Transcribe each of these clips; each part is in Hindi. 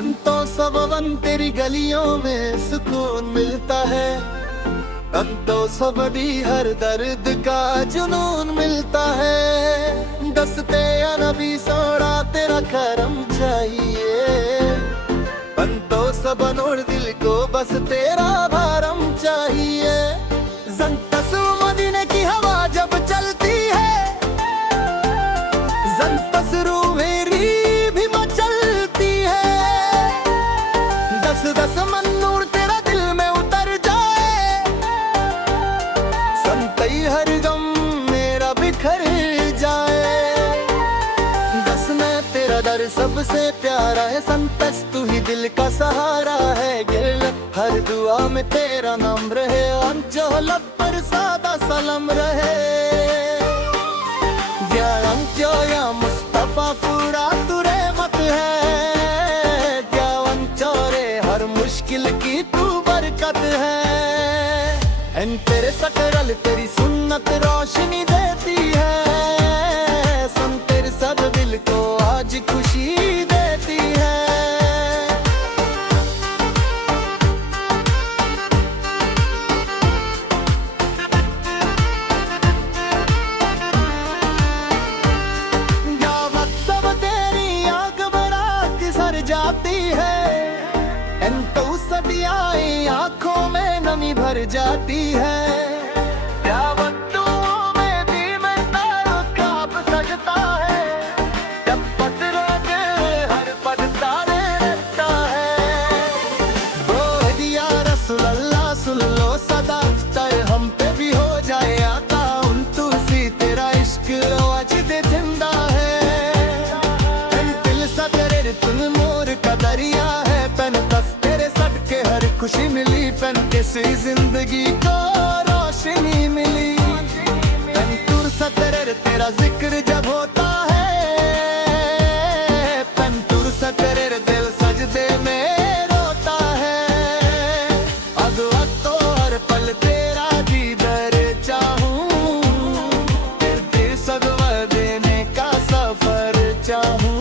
अंतों सबवन तेरी गलियों में सुकून मिलता है। अंतों सबदी हर दर्द का जुनून मिलता है। दस्ते या नबी सोड़ा तेरा करम चाहिए। अंतों सबन और दिल को बस तेरा भारम चाहिए। ज़ंतसु मदीने की हवा जब चलती है, ज़ंतसरू मेरी भी मचलती है। दस दस मन नूर तेरा दिल में उतर जाए, संतई हर गम मेरा बिखर जाए। दस में तेरा दर सबसे प्यारा है, संतस तू ही दिल का सहारा है। गिल हर दुआ में तेरा नाम रहे, अंजो लब पर सादा सलाम रहे। ज्ञान जो या मुस्तफा पूरा तू रहमत है। ज्ञान चोरे हर मुश्किल की तू बरकत है। इन तेरे सकरल तेरी सुन्नत रोशनी देती है। सुन तेरे सद दिल को आज खुशी देती है। दावत सब तेरी आग बरा के सर जाती है। इन तो सदियाएं आंखों में नमी भर जाती है। दावत दुआओं में भी मैं तारों ख्वाब सजता है। जब पत्थरों के हर पद तारे रखता है। बोल दिया रसूल अल्लाह सुन लो सदा, चाहे हम पे भी हो जाए आता। उन तुसी तेरा इश्क आज दे जिंदा है। दिल सा तेरे तुम मोर का दरिया है। पेन तस तेरे सदके हर खुशी मिली। पेन किसी जिंदगी को रोशनी मिली। पेन तुर सा तेरा जिक्र जब होता है। पेन तुर सा तेरे दिल सजदे में रोता है। अब तो हर पल तेरा दीदार चाहूं। तेरे सगवा देने का सफर चाहूं।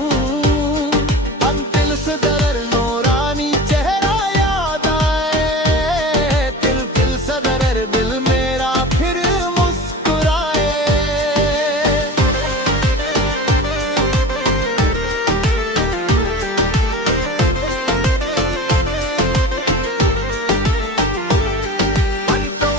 हम दिल से दर नूरानी चेहरा याद आए। दिल दिल से दर दिल मेरा फिर मुस्कुराए। अंतों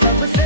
सबसे